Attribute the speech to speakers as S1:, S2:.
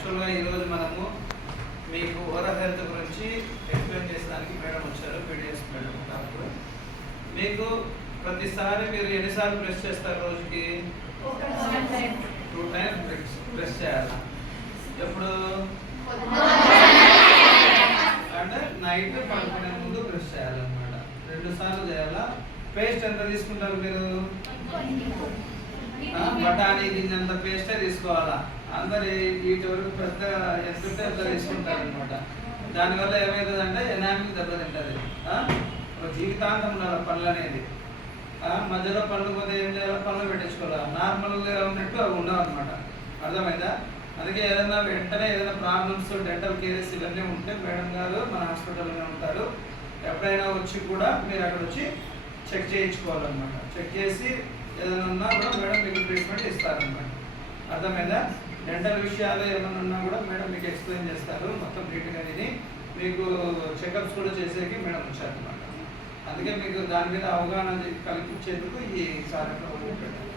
S1: యాక్చువల్గా ఈరోజు మనము మీకు ఓరల్ హెల్త్ గురించి ఎక్స్ప్లెయిన్ చేసడానికి మేడం వచ్చారు పీడిఎస్ మేడం డాక్టర్ మీకు ప్రతిసారి మీరు ఎన్నిసార్లు ప్రెస్ చేస్తారు రోజుకి? టూ టైం ప్రెస్ చేయాలి? ఎప్పుడు? అంటే నైట్ పడుకునే ముందు ప్రెస్ చేయాలన్నమాట. రెండు సార్లు చేయాలా? పేస్ట్ ఎంత తీసుకుంటారు మీరు? బఠానీ గింజంత పేస్ట్ తీసుకోవాలా? అందరు వీటి వరకు పెద్ద ఎంత ఉంటే అంత తీసుకుంటారు అనమాట దానివల్ల ఏమవుతుందంటే ఎనామిక్ దెబ్బతింటుంది ఒక జీవితాంతం ఉండాలి పనులు అనేది. మధ్యలో పనులు పోతే ఏం చేయాలో? పనులు పెట్టించుకోవాలి నార్మల్గా ఉన్నట్టు అవి ఉండవు అనమాట అర్థమైందా? అందుకే ఏదైనా వెంటనే ఏదైనా ప్రాబ్లమ్స్ డెంటల్ కేర్స్ ఇవన్నీ ఉంటే మేడం గారు మన హాస్పిటల్లోనే ఉంటారు. ఎప్పుడైనా వచ్చి కూడా మీరు అక్కడ వచ్చి చెక్ చేయించుకోవాలన్నమాట. చెక్ చేసి ఏదైనా ఉన్నా కూడా మేడం మీకు ట్రీట్మెంట్ ఇస్తారన్నమాట. అర్థమైందా? డెంటల్ విషయాలు ఏమైనా ఉన్నా కూడా మేడం మీకు ఎక్స్ప్లెయిన్ చేస్తారు. మొత్తం నీట్గా ఇది మీకు చెకప్స్ కూడా చేసేకి మేడం వచ్చారనమాట అందుకే మీకు దాని మీద అవగాహన కల్పించేందుకు ఈ కార్యక్రమం పెట్టారు